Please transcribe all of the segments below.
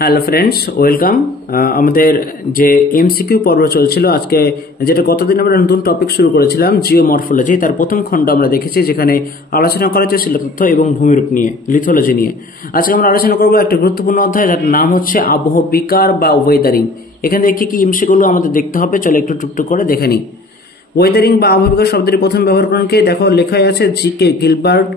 Hello friends, welcome. আমাদের যে MCQ পর্ব চলছিল আজকে, যেটা গতদিন আমরা নতুন টপিক শুরু করেছিলাম জিওমরফোলজি, তার প্রথম খণ্ড আমরা দেখেছি, যেখানে আলোচনা করা হচ্ছে শিলাতত্ত্ব এবং ভূমিরূপ নিয়ে, লিথোলজি নিয়ে। আজকে আমরা আলোচনা করবো একটা গুরুত্বপূর্ণ অধ্যায়, যার নাম হচ্ছে আবহবিকার বা ওয়েদারিং। এখান থেকে কি এমসিকিউগুলো আমাদের দেখতে হবে, চলো একটু টুকটুক করে দেখে নিই। ওয়েদারিং বা আবহবিকার শব্দটি প্রথম ব্যবহারকরণকে দেখো, লেখাই আছে জি.কে. গিলবার্ট।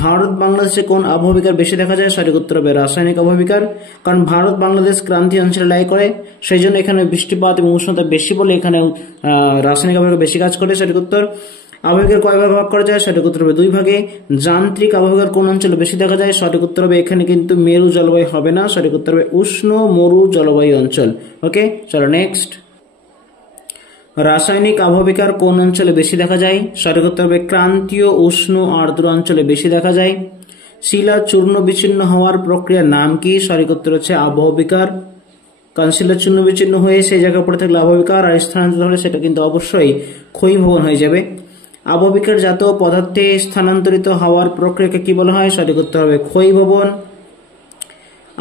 ভারত বাংলাদেশে কোন আবহবিকার বেশি দেখা যায়? সঠিক উত্তর হবে রাসায়নিক আবহবিকার। কারণ ভারত বাংলাদেশ ক্রান্তীয় অঞ্চলে লাই করে, সেই জন্য এখানে বৃষ্টিপাত এবং উষ্ণতা বেশি বলে এখানে রাসায়নিক আবহবিকার বেশি কাজ করে। সঠিক উত্তর। আবহবিকার কয় ভাগে ভাগ করা যায়? সঠিক উত্তর হবে 2 ভাগে। যান্ত্রিক আবহবিকার কোন অঞ্চলে বেশি দেখা যায়? সঠিক উত্তর হবে, এখানে কিন্তু মেরু জলবায়ু হবে না, সঠিক উত্তর হবে উষ্ণ মরু জলবায়ু অঞ্চল। ওকে, চলো নেক্সট। রাসায়নিক আবহবিকার কোন অঞ্চলে বেশি দেখা যায়? সঠিক উত্তর হবে ক্রান্তীয় উষ্ণ আর্দ্র অঞ্চলে বেশি দেখা যায়। শিলা চূর্ণ বিচ্ছিন্ন হওয়ার প্রক্রিয়ার নাম কি? সঠিক উত্তর হচ্ছে আবহবিকার। কারণ শিলা চূর্ণ বিচ্ছিন্ন হয়ে সেই জায়গায় পড়ে থাকলে আবহবিকার, আর স্থানান্তরিত হলে সেটা কিন্তু অবশ্যই ক্ষয়ীভবন হয়ে যাবে। আবহবিকার জাত পদার্থে স্থানান্তরিত হওয়ার প্রক্রিয়াকে কি বলা হয়? সঠিক উত্তর হবে ক্ষয়ীভবন।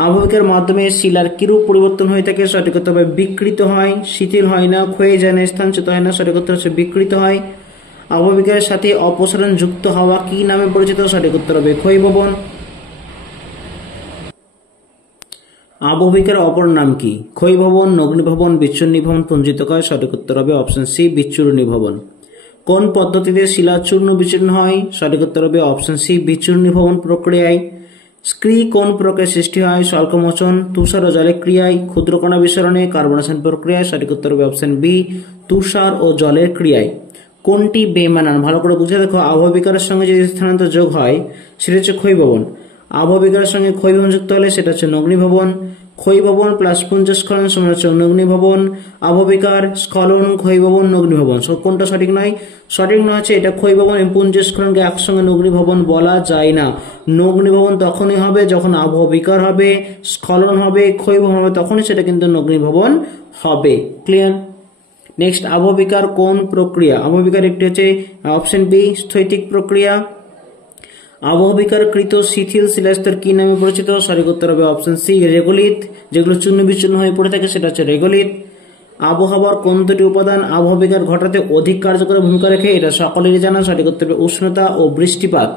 আবহবিকার মাধ্যমে শিলার কিরূপ পরিবর্তন হয়ে থাকে? সঠিক উত্তর হবে বিকৃত হয়, শিথিল হয় না, ক্ষয়ে যায় না, স্থানচ্যুত হয় না, সঠিক উত্তর হচ্ছে বিকৃত হয়। আবহবিকার সাথে অপসারণ যুক্ত হওয়া কি নামে পরিচিত? সঠিক উত্তর হবে ক্ষয়ীভবন। আবহবিকার অপর নাম কি? ক্ষয়ীভবন, নগ্নিভবন, বিচ্ছুরণীভবন, পুঞ্জিতক্ষয়। সঠিক উত্তর হবে অপশন সি, বিচ্ছুরণীভবন। কোন পদ্ধতিতে শিলা চূর্ণ বিচ্ছিন্ন হয়? সঠিক উত্তর হবে অপশন সি, বিচ্ছুরণীভবন প্রক্রিয়ায়। স্ক্রি কোন প্রক্রিয়ায় সৃষ্টি হয়? স্বল্পমোচন, তুষার ও জলের ক্রিয়ায়, ক্ষুদ্রকণা বিসরণে, কার্বনেশন প্রক্রিয়ায়। সঠিক উত্তর হবে অপশন বি, তুষার ও জলের ক্রিয়ায়। কোনটি বেমানান? ভালো করে বুঝে দেখো, আবহবিকারের সঙ্গে যদি স্থানান্তর যোগ হয় সেটা হচ্ছে ক্ষয়ীভবন। আবহবিকারের সঙ্গে ক্ষয়ীভবন যুক্ত হলে সেটা হচ্ছে নগ্নিভবন। ক্ষয়ীভবন প্লাস পুঞ্জস্খলন সমান হচ্ছে নগ্নিভবন। আবহবিকার, স্খলন, ক্ষয়ীভবন, নগ্নিভবন, কোনটা সঠিক নয়? সঠিক নয় হচ্ছে এটা। ক্ষয়ীভবন এবং পুঞ্জস্খলনকে একসঙ্গে নগ্নিভবন বলা যায় না। নগ্নিভবন তখনই হবে যখন আবহবিকার হবে, স্খলন হবে, ক্ষয়ীভবন হবে, তখনই সেটা কিন্তু নগ্নিভবন হবে। ক্লিয়ার? নেক্সট, আবহবিকার কোন প্রক্রিয়া? আবহবিকার একটি হচ্ছে অপশন বি, স্থৈতিক প্রক্রিয়া। আবহবিকার কৃত শিথিল শিলাস্তর কি নামে পরিচিত? সঠিক উত্তর হবে অপশন সি, রেগোলিথ। যেগুলো চূর্ণ বিচ্ছিন্ন হয়ে পড়ে থাকে সেটা হচ্ছে রেগোলিথ। আবহাওয়ার কোন দুটি উপাদান আবহবিকার ঘটাতে অধিক কার্যকরী ভূমিকা রাখে? এটা সকলেরই জানা, সঠিক উত্তর হবে উষ্ণতা ও বৃষ্টিপাত।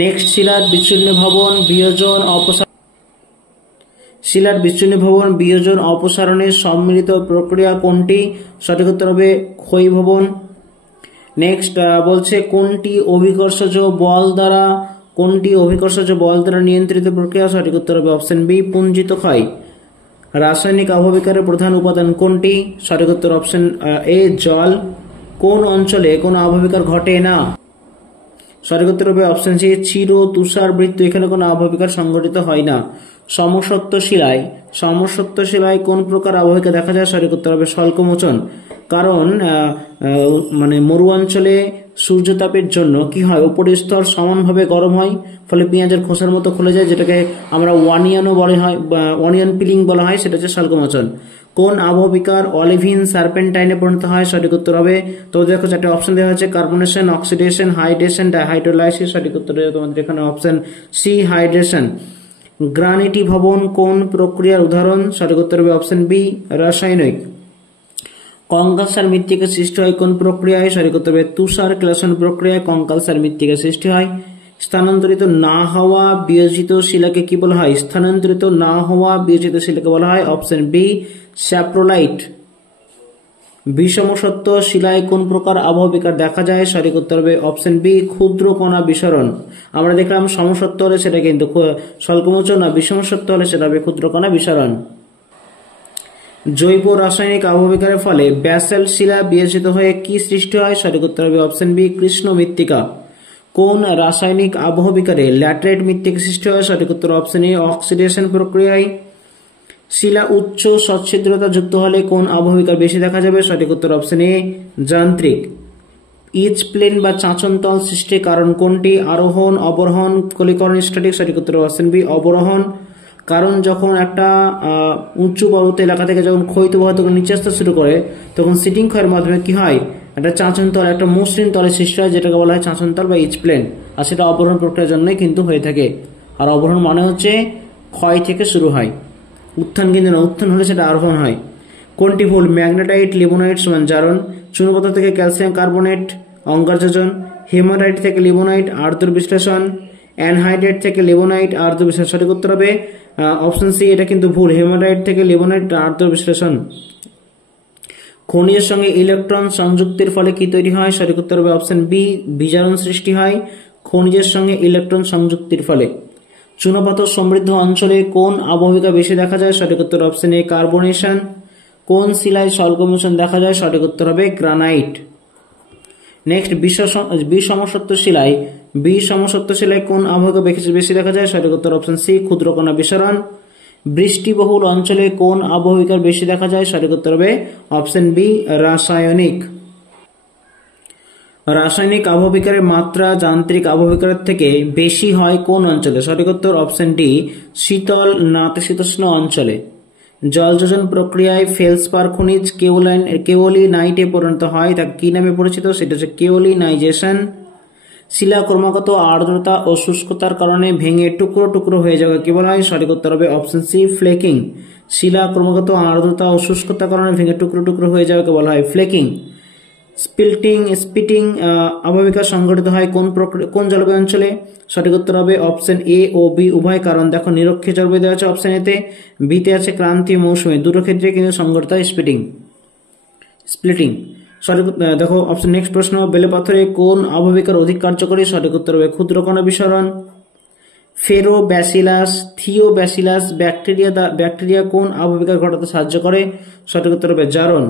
নেক্সট, শিলার বিচ্ছুরণীভবন, বিয়োজন, অপসারণ। শিলার বিচ্ছুরণীভবন, বিয়োজন, অপসারণের সম্মিলিত প্রক্রিয়া কোনটি? সঠিক উত্তর হবে ক্ষয়ীভবন। নেক্সট বলছে কোনটি অভিকর্ষজ বল দ্বারা নিয়ন্ত্রিত প্রক্রিয়া? সঠিক উত্তর হবে অপশন বি, পুঞ্জিতক্ষয়। রাসায়নিক আবহবিকারের প্রধান উপাদান কোনটি? সঠিক উত্তর অপশন এ, জল। কোন অঞ্চলে কোন আবহবিকার ঘটে না? সঠিক উত্তর হবে অপশন সি, চির তুষার বৃত্ত। এখানে কোনো আবহবিকার সংঘটিত হয় না। সমসত্ব শিলায় কোন প্রকার আবহবিকা দেখা যায়? সঠিক উত্তর হবে স্বল্পমোচন। কারণ মরু অঞ্চলে সূর্যতাপের জন্য কি হয়, উপরের স্তর সমানভাবে গরম হয়, ফলে পেঁয়াজের খোসার মতো খুলে যায়, যেটাকে আমরা ওয়ানিয়ন পিলিং বলা হয়, সেটা হচ্ছে স্বল্পমোচন। কোন আবহবিকার অলিভিন সার্পেন্টাইনে পরিণত হয়? সঠিক উত্তর হবে, তো দেখো 4টে অপশন দেওয়া হচ্ছে, কার্বনেশন, অক্সিডেশন, হাইড্রেশন, ডাইহাইড্রোলাইসিস। সঠিক উত্তর তোমাদের এখানে অপশন সি, হাইড্রেশন। গ্রানিটি ভবন কোন প্রক্রিয়ার উদাহরণ? সঠিক উত্তর হবে অপশন বি, রাসায়নিক। কঙ্কালসার মৃত্তিকা সৃষ্টি হয় কোন প্রক্রিয়ায়? সঠিক উত্তর হবে তুষার ক্লেশন প্রক্রিয়ায় কঙ্কালসার মৃত্তিকা সৃষ্টি হয়। স্থানান্তরিত না হওয়া বিয়োজিত শিলাকে কি বলা হয়? স্থানান্তরিত না হওয়া বিয়োজিত শিলাকে বলা হয় অপশন বি, স্যাপ্রোলাইট। বিষমসত্ব শিলায় কোন প্রকার আবহবিকার দেখা যায়? সঠিক উত্তর হবে অপশন বি, ক্ষুদ্র কণা বিসরণ। আমরা দেখলাম সমসত্ব হলে সেটা কিন্তু স্বল্পমোচন, আর বিষমসত্ব হলে সেটা হবে ক্ষুদ্র কণা বিসরণ। জৈব রাসায়নিক আবহবিকারের ফলে ব্যাসল্ট শিলা বিয়োজিত হয়ে কি সৃষ্টি হয়? সঠিক উত্তর হবে অপশন বি, কৃষ্ণ মৃত্তিকা। কোন রাসায়নিক আবহবিকারে ল্যাটেরাইট মৃত্তিকা সৃষ্টি হয়? সঠিক উত্তর অপশন এ, অক্সিডেশন প্রক্রিয়ায়। শিলা উচ্চ সচ্ছিদ্রতা যুক্ত হলে কোন আবহবিকার বেশি দেখা যাবে? সঠিক উত্তর অপশন এ, যান্ত্রিক। ইচ প্লেন বা চাঁচনতল সৃষ্টির কারণ কোনটি? আরোহণ, অবরোহণ, কলিকরণ, স্ট্যাটিক। সঠিক উত্তর অপশন বি, অবরোহণ। কারণ যখন একটা উঁচু পর্বত এলাকা থেকে যখন ক্ষয়িত প্রবাহ তখন নিচে আসতে শুরু করে, তখন সিটিং ক্ষয়ের মাধ্যমে কি হয়, একটা চাঁচনতল, একটা মসৃণ তলের সৃষ্টি হয়, যেটাকে বলা হয় চাঁচনতল বা ইচ প্লেন। আর সেটা অবরোহণ প্রক্রিয়ার জন্যই কিন্তু হয়ে থাকে। আর অবরোহণ মানে হচ্ছে ক্ষয় থেকে শুরু হয়। উত্থান কিন্তু না, উত্থান হলে সেটা আরোহণ হয়। কোনটি ভুল? ম্যাগনেটাইট লিমোনাইট সমান জারণ, চুনপাথর থেকে ক্যালসিয়াম কার্বনেট অঙ্গার যোজন, হেমাটাইট থেকে লিমোনাইট আর্দ্র বিশ্লেষণ, অ্যানহাইড্রাইট থেকে লিমোনাইট আর্দ্র বিশ্লেষণ। সঠিক উত্তর হবে অপশন সি, এটা কিন্তু ভুল, হেমাটাইট থেকে লিমোনাইট আর্দ্র বিশ্লেষণ। খনিজের সঙ্গে ইলেকট্রন সংযুক্তির ফলে কি তৈরি হয়? সঠিক উত্তর হবে অপশন বি, বিজারণ সৃষ্টি হয় খনিজের সঙ্গে ইলেকট্রন সংযুক্তির ফলে। চুনাপাথর সমৃদ্ধ অঞ্চলে কোন আবহবিকা বেশি দেখা যায়? সঠিক উত্তর অপশন এ, কার্বনেশন। কোন শিলায় সল্কমোচন দেখা যায়? সঠিক উত্তর হবে গ্রানাইট। নেক্সট, বিষমসত্ব শিলায় কোন আবহবিকা বেশি দেখা যায়? সঠিক উত্তর অপশন সি, ক্ষুদ্রকণা বিসরণ। বৃষ্টিবহুল অঞ্চলে কোন আবহবিকার বেশি দেখা যায়? সঠিক উত্তর হবে অপশন বি, রাসায়নিক। রাসায়নিক আবহবিকারের মাত্রা যান্ত্রিক আবহবিকারের থেকে বেশি হয় কোন অঞ্চলে? সঠিক উত্তর অপশন ডি, শীতল নাতিশীতোষ্ণ অঞ্চলে। জলযোজন প্রক্রিয়ায় ফেলসপার খনিজ কেওলিনাইটে পরিণত হয়, তা কি নামে পরিচিত? সেটা হচ্ছে কেওলিনাইজেশন। শিলা ক্রমাগত আর্দ্রতা ও শুষ্কতার কারণে ভেঙে টুকরো টুকরো হয়ে যাওয়া কি বলা হয়? সঠিক উত্তর হবে অপশন সি, ফ্লেকিং। শিলা ক্রমাগত আর্দ্রতা ও শুষ্কতার কারণে ভেঙে টুকরো টুকরো হয়ে যাওয়াকে বলা হয় ফ্লেকিং। স্পিটিং আবহবিকা সংঘটিত হয় কোন জলবায়ু অঞ্চলে? সঠিক উত্তর হবে অপশন এ ও বি উভয়। কারণ দেখো, নিরক্ষীয় জলবায়ু দেওয়া আছে অপশন এতে, বিতে আছে ক্রান্তীয় মৌসুমে, দুটো ক্ষেত্রে কিন্তু সংঘটিত হয় স্প্লিটিং। সঠিক দেখো অপশন। নেক্সট প্রশ্ন, বেলে পাথরে কোন আবহবিকার অধিক কার্যকরী? সঠিক উত্তর হবে ক্ষুদ্রকণা বিসরণ। ফেরোব্যাসিলাস, থিওব্যাসিলাস ব্যাকটেরিয়া কোন আবহবিকার ঘটাতে সাহায্য করে? সঠিক উত্তর হবে জারণ।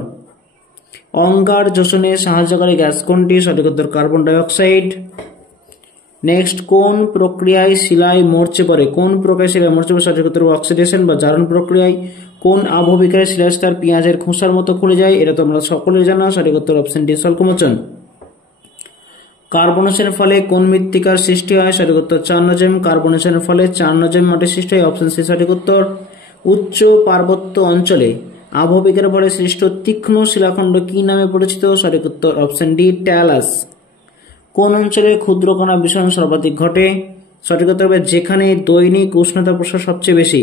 অঙ্গার শোষণে সাহায্যকারী গ্যাস কোনটি? সঠিক উত্তর কার্বন ডাই অক্সাইড। নেক্সট, কোন প্রক্রিয়ায় শিলায় মরচে পড়ে? সঠিক উত্তর অক্সিডেশন বা জারণ প্রক্রিয়ায়। কোন আবহবিকারে শিলার স্তর পেঁয়াজের খোসার মতো খুলে যায়? এটা তোমরা সকলে জানো, সঠিক উত্তর অপশন ডি, সল্কমোচন। কার্বনেশনের ফলে কোন মৃত্তিকার সৃষ্টি হয়? সঠিক উত্তর চার্নোজেম। কার্বনেশনের ফলে চার্নোজেম মাটির সৃষ্টি হয়, অপশন সি সঠিক উত্তর। উচ্চ পার্বত্য অঞ্চলে আবহবিকার ফলে সৃষ্ট তীক্ষ্ণ শিলাখণ্ড কি নামে পরিচিত? সঠিক উত্তর অপশন ডি, ট্যালাস। কোন অঞ্চলে ক্ষুদ্রকণা বিসরণ সর্বাধিক ঘটে? সঠিক উত্তর হবে যেখানে দৈনিক উষ্ণতা প্রসার সবচেয়ে বেশি।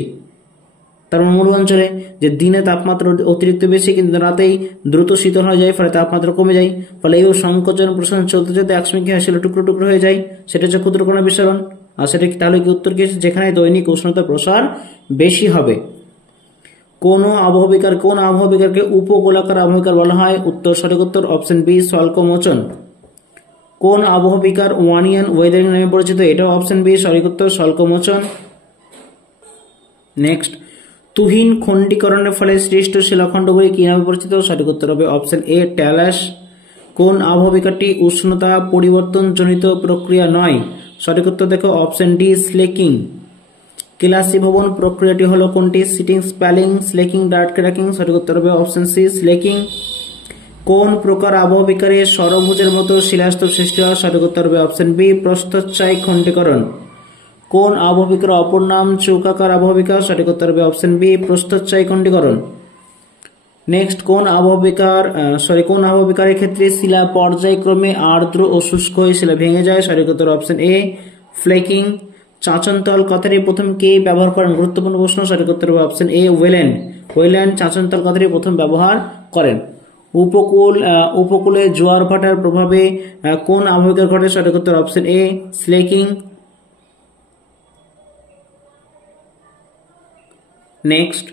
তার মানে মরু অঞ্চলে, যে দিনে তাপমাত্রা অতিরিক্ত বেশি কিন্তু রাতেই দ্রুত শীতল হয়ে যায়, ফলে তাপমাত্রা কমে যায়, ফলে এই সংকোচন প্রসারণ চলতে চলতে একসময় কি হয়, শিলা টুকরো টুকরো হয়ে যায়, সেটা হচ্ছে ক্ষুদ্রকণা বিসরণ। আর সেটা তাহলে কি উত্তর কি? যেখানে দৈনিক উষ্ণতা প্রসার বেশি হবে। কোন আবহবিকারকে উপগোলাকার আবহবিকার বলা হয়? সঠিক উত্তর অপশন বি, সল্কমোচন। কোন আবহবিকার ওয়ানিয়ান ওয়েদারিং নামে পরিচিত? এটাও অপশন বি, সঠিক উত্তর সল্কমোচন। নেক্সট, তুহিন খণ্ডীকরণের ফলে সৃষ্ট শিলাখণ্ডগুলি কি নামে পরিচিত? সঠিক উত্তর হবে অপশন এ, ট্যালাস। কোন আবহবিকারটি উষ্ণতা পরিবর্তন জনিত প্রক্রিয়া নয়? সঠিক উত্তর দেখো অপশন ডি, স্লেকিং। কেলাসীভবন প্রক্রিয়াটি হলো কোনটি? Sheeting, spalling, slaking, dirt cracking. সঠিক উত্তর হবে অপশন সি, স্লেকিং। কোন প্রকার আবহবিকারে ষড়ভুজের মতো শিলাস্তর সৃষ্টি হয়? সঠিক উত্তর হবে অপশন বি, প্রস্থচ্ছায় খণ্ডীকরণ। কোন আবহবিকার অপর নাম চৌকাকার আবহবিকা? সঠিক উত্তর হবে অপশন বি, প্রস্থচ্ছায় খণ্ডীকরণ। নেক্সট, কোন আবহবিকারের ক্ষেত্রে শিলা পর্যায়ক্রমে আর্দ্র ও শুষ্ক হয়ে শিলা ভেঙে যায়? সঠিক উত্তর অপশন এ, ফ্লেকিং। চাঁচনতল কথাটি প্রথম কে ব্যবহার করেন? গুরুত্বপূর্ণ প্রশ্ন। সঠিক উত্তর হবে অপশন এ, ওয়েল্যান্ড চাঁচনতল কথাটি প্রথম ব্যবহার করেন। উপকূলে জোয়ার ভাটার প্রভাবে কোন আবহবিকার ঘটে? সঠিক উত্তর অপশন এ, স্লেকিং। নেক্সট,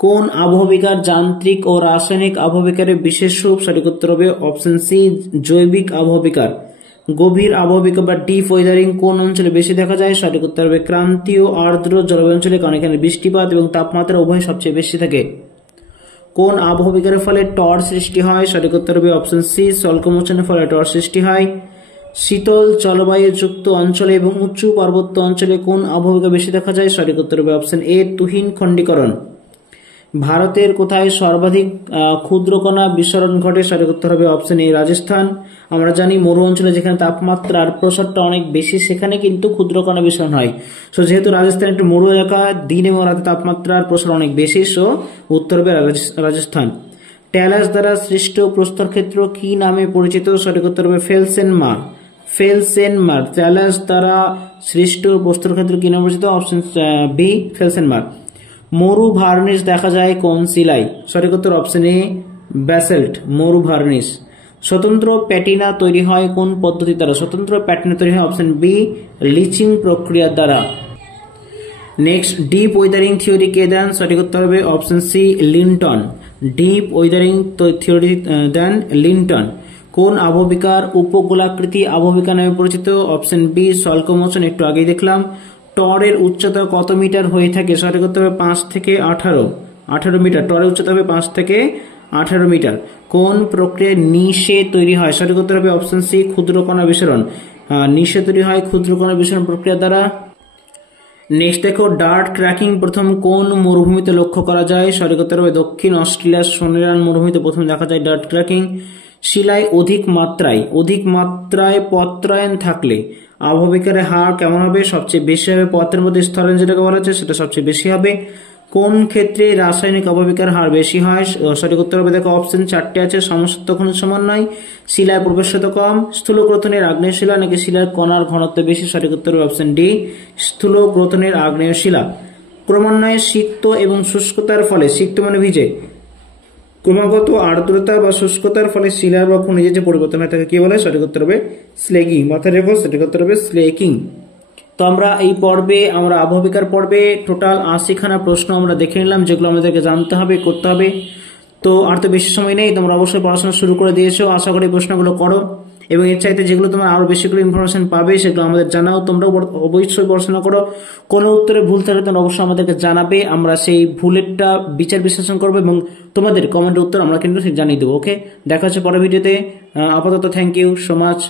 কোন আবহবিকার যান্ত্রিক ও রাসায়নিক আবহবিকারের বিশেষ রূপ? সঠিক উত্তর হবে অপশন সি, জৈবিক আবহবিকার। গভীর আবহবিকা বা ডিপ ওয়েদারিং কোন অঞ্চলে বেশি দেখা যায়? সঠিক উত্তর হবে ক্রান্তীয় আর্দ্র জলবায়ু অঞ্চলে, কারণ এখানে বৃষ্টিপাত এবং তাপমাত্রা উভয় সবচেয়ে বেশি থাকে। কোন আবহবিকারের ফলে টর্চ সৃষ্টি হয়? সঠিক উত্তর হবে অপশন সি, সল্কমোচনের ফলে টর্চ সৃষ্টি হয়। শীতল জলবায়ু যুক্ত অঞ্চলে এবং উঁচু পার্বত্য অঞ্চলে কোন আবহবিকা বেশি দেখা যায়? সঠিক উত্তর হবে অপশন এ, তুহিন খণ্ডীকরণ। ভারতের কোথায় সর্বাধিক ক্ষুদ্রকণা বিসরণ ঘটে? সঠিক উত্তর হবে অপশন এ, রাজস্থান। আমরা জানি মরু অঞ্চলে যেখানে তাপমাত্রার প্রসারটা অনেক বেশি, সেখানে কিন্তু ক্ষুদ্রকণা বিসরণ হয়। সো যেহেতু রাজস্থান একটি মরু এলাকা, দিন এবং রাতে তাপমাত্রার প্রসার অনেক বেশি, সো উত্তর হবে রাজস্থান। ট্যালাস দ্বারা সৃষ্ট প্রস্তর ক্ষেত্র কি নামে পরিচিত? সঠিক উত্তর হবে ফেলসেনমার। ট্যালাস দ্বারা সৃষ্ট প্রস্তর ক্ষেত্র কি নামে পরিচিত? Option B, felsenmeer. মরু ভার্নিশ দেখা যায় কোন শিলায়? সঠিক উত্তর অপশন এ ব্যাসল্ট, মরু ভার্নিশ। স্বতন্ত্র প্যাটিনা তৈরি হয় কোন পদ্ধতি দ্বারা? স্বতন্ত্র প্যাটিনা তৈরি হয় অপশন বি লিচিং প্রক্রিয়ার দ্বারা। নেক্সট, ডিপ ওয়েদারিং থিওরি কে দেন? সঠিক উত্তর হবে option C Linton. Deep weathering theory দেন লিন্টন। কোন আবহবিকার উপগোলাকৃতি আবহবিকা নামে পরিচিত? অপশন বি সল্কোমোশন, একটু আগেই দেখলাম। টরের উচ্চতা কত মিটার হয়ে থাকে? সঠিক উত্তর হবে 5 থেকে 18 মিটার। টরের উচ্চতা হবে 5 থেকে 18 মিটার। কোন প্রক্রিয়ায় নিশে তৈরি হয়? সঠিক উত্তর হবে অপশন সি ক্ষুদ্রকণা বিসরণ। নিশে তৈরি হয় ক্ষুদ্রকণা বিসরণ প্রক্রিয়া দ্বারা। নেক্সট দেখো, ডার্ট ক্র্যাকিং প্রথম কোন মরুভূমিতে লক্ষ্য করা যায়? সঠিক উত্তর হবে দক্ষিণ অস্ট্রেলিয়ার সোনেরান মরুভূমিতে প্রথম দেখা যায় ডার্ট ক্র্যাকিং। শিলায় অধিক মাত্রায় পত্রায়ন থাকলে আবহবিকারের হার কেমন হবে? সবচেয়ে বেশি হবে। পত্রের মধ্যে স্থলায়ন যেটাকে বলা হচ্ছে সেটা সবচেয়ে বেশি হবে। কোন ক্ষেত্রে রাসায়নিক আবহবিকার হার বেশি হয়? সঠিক উত্তর হবে দেখো অপশন 4টে আছে। সমসত্ব খনিজ সমন্বয়, শিলায় প্রবেশত কম, স্থূল গ্রথনের আগ্নেয় শিলা, নাকি শিলার কণার ঘনত্ব বেশি? সঠিক উত্তর হবে অপশন ডি স্থূল গ্রথনের আগ্নেয় শিলা। ক্রমান্বয়ে সিক্ত এবং শুষ্কতার ফলে, সিক্ত মানে ভিজে, ক্রমাগত আর্দ্রতা বা শুষ্কতার ফলে শিলার বা খনিজের যে পরিবর্তন হয় তাকে কি বলে? সঠিক উত্তর হবে স্লেগিং। মাথায় রেখো, সঠিক উত্তর হবে স্লেকিং। তো আমরা এই পর্বে, আমরা আবহবিকার পর্বে টোটাল 80খানা প্রশ্ন আমরা দেখে নিলাম, যেগুলো আমাদেরকে জানতে হবে, করতে হবে। তো আর তো বেশি সময় নেই, তোমরা অবশ্যই পড়াশোনা শুরু করে দিয়েছো। আশা করি প্রশ্নগুলো করো এবং এর চাইতে যেগুলো তোমরা আরো বেশি করে ইনফরমেশন পাবে সেগুলো আমাদের জানাও। তোমরাও অবশ্যই পড়াশোনা করো। কোনো উত্তরে ভুল থাকলে তোমরা অবশ্যই আমাদেরকে জানাবে, আমরা সেই ভুলেরটা বিচার বিশ্লেষণ করবো এবং তোমাদের কমেন্টের উত্তর আমরা কিন্তু জানিয়ে দেবো। ওকে, দেখা হচ্ছে পরের ভিডিওতে। আপাতত থ্যাংক ইউ সো মাচ।